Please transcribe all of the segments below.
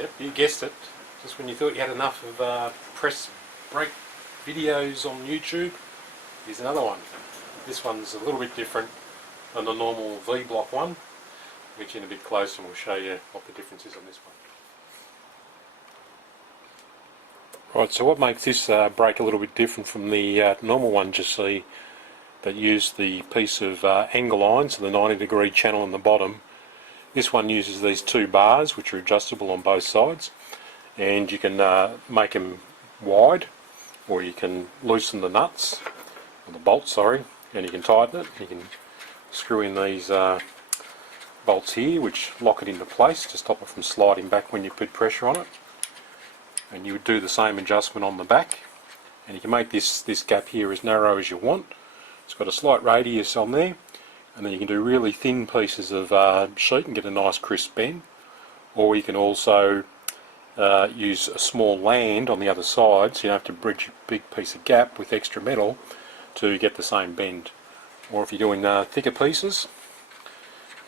Yep, you guessed it. Just when you thought you had enough of press brake videos on YouTube, here's another one. This one's a little bit different than the normal V-block one. We'll get you in a bit closer and we'll show you what the difference is on this one. Right, so what makes this brake a little bit different from the normal ones you see that use the piece of angle iron, so the 90-degree channel on the bottom. This one uses these two bars which are adjustable on both sides, and you can make them wide, or you can loosen the nuts, or the bolts, sorry, and you can tighten it. You can screw in these bolts here which lock it into place to stop it from sliding back when you put pressure on it. And you would do the same adjustment on the back, and you can make this gap here as narrow as you want. It's got a slight radius on there, and then you can do really thin pieces of sheet and get a nice crisp bend, or you can also use a small land on the other side, so you don't have to bridge a big piece of gap with extra metal to get the same bend. Or if you're doing thicker pieces,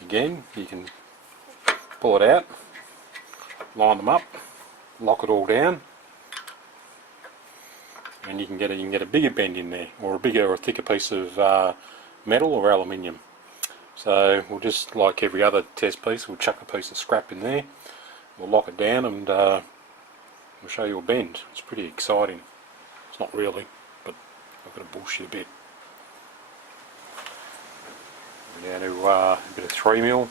again you can pull it out, line them up, lock it all down, and you can get a bigger bend in there, or a bigger or thicker piece of metal or aluminium. So we'll just, like every other test piece, we'll chuck a piece of scrap in there, we'll lock it down, and we'll show you a bend. It's pretty exciting. It's not really, but I've got to bullshit a bit. We're down to a bit of 3mm.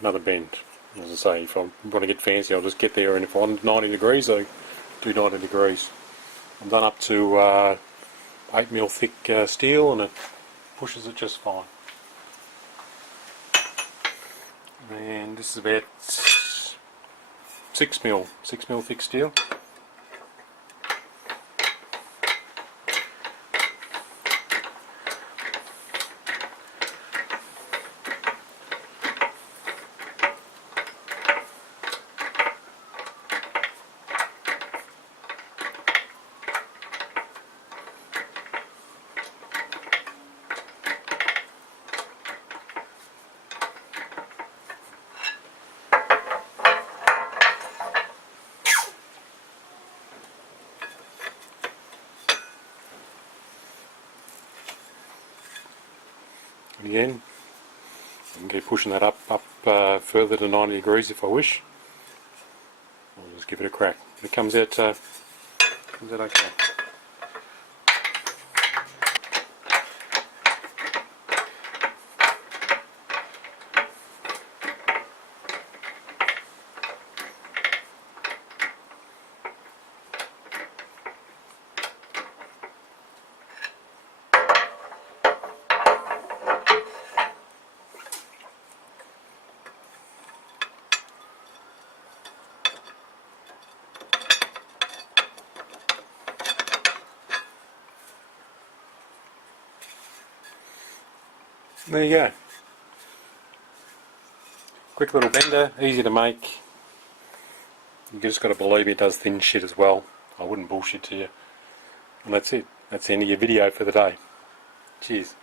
Another bend. As I say, if I want to get fancy, I'll just get there, and if I want 90 degrees, I do 90 degrees. I'm done up to 8mm thick steel, and it pushes it just fine. And this is about 6mm thick steel. Again, I can keep pushing that up further to 90 degrees if I wish. I'll just give it a crack. It comes out okay. There you go. Quick little bender, easy to make. You just got to believe it does thin shit as well. I wouldn't bullshit to you. And that's it. That's the end of your video for the day. Cheers.